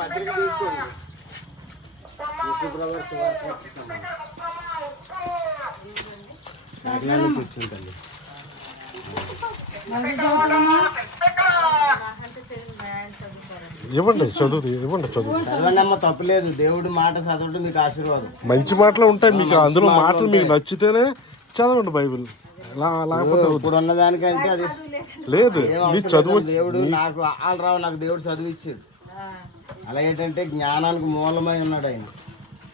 పత్రిక తీసుకోండి. కాకినాడ నుంచి వచ్చింది తల్లి ఇవ్వండి చదువు ఇవ్వండి చదువు. చదవండి అమ్మ తప్పులేదు దేవుడి మాట చదవడం మీకు ఆశీర్వాదం. మంచి మాటలు ఉంటాయి మీకు. అందులో మాటలు మీకు నచ్చితేనే చదవండి బైబిల్. ఎలా లేకపోతే. ఇప్పుడు ఉన్న దానికంటే అది లేదు మీ చదువు. దేవుడు నాకు ఆలు రావు నాకు దేవుడు చదువు ఇచ్చాడు. అలా ఏంటంటే జ్ఞానానికి మూలమై ఉన్నాడు ఆయన.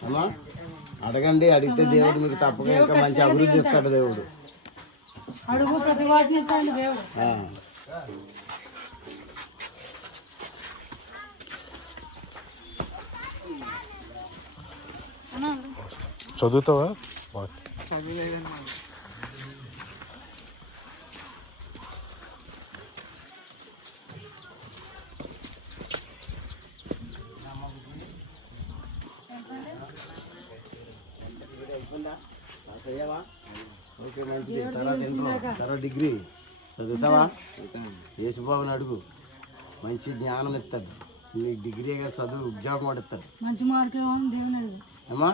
అమ్మా అడగండి అడిగితే దేవుడు మీకు తప్పక ఇంకా మంచి అభివృద్ధి ఇస్తాడు దేవుడు. అడుగు. చదువుతావా? ఓకే మంచిది. తర్వాత డిగ్రీ. చదువుతావా? యేసుబాబుని అడుగు. మంచి జ్ఞానం ఇస్తాడు నీకు డిగ్రీగా చదువు ఉద్యోగం కూడా ఇస్తాడు మంచి మార్కులు ఇవ్వమని దేవుని అడుగు. అమ్మా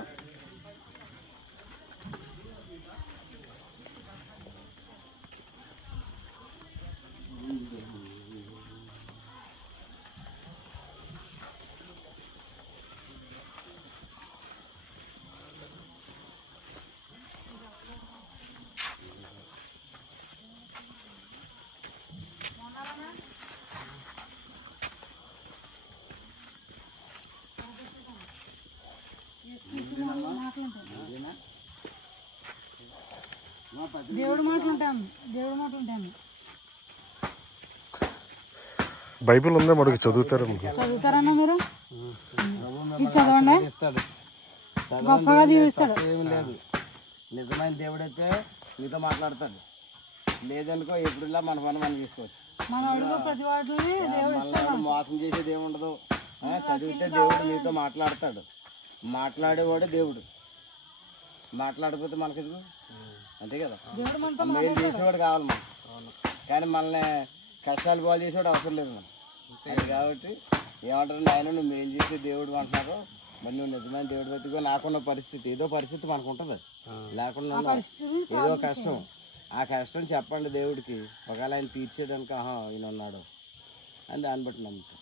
దేవుడు దేవుడు బైబిల్ ఉందా మనకి చదువుతారా చదువుతారన్నా మీరు? చదవండి. గొప్పగా దీవిస్తాడు ఏమి లేదు. నిజమైన దేవుడైతే మీతో మాట్లాడతాడు. లేదనుకో ఎప్పుడులా మన పని మనం చేసుకోవచ్చు. దేవుడు మోసం చేసేది ఏముండదు. ఆ, చదివితే దేవుడు మీతో మాట్లాడతాడు. మాట్లాడేవాడే దేవుడు. మాట్లాడకపోతే మనకి అంతే కదా? మేలు చేసేవాడు కావాలి మనం కానీ మనల్ని కష్టాలు బాగు చేసేవాడు అవసరం లేదు మనం అది కాబట్టి ఏమంటారు నాయన నువ్వు మేలు చేసే దేవుడు అంటున్నారు మరి నువ్వు నిజమైన దేవుడు వెతుకో నాకున్న పరిస్థితి ఏదో పరిస్థితి మనకు ఉంటుంది లేకుండా. ఏదో కష్టం. ఆ కష్టం చెప్పండి దేవుడికి. ఒకవేళ ఆయన తీర్చేయడానికి ఆహా ఈయన ఉన్నాడు. అని దాన్ని బట్టి నమ్ముతాం.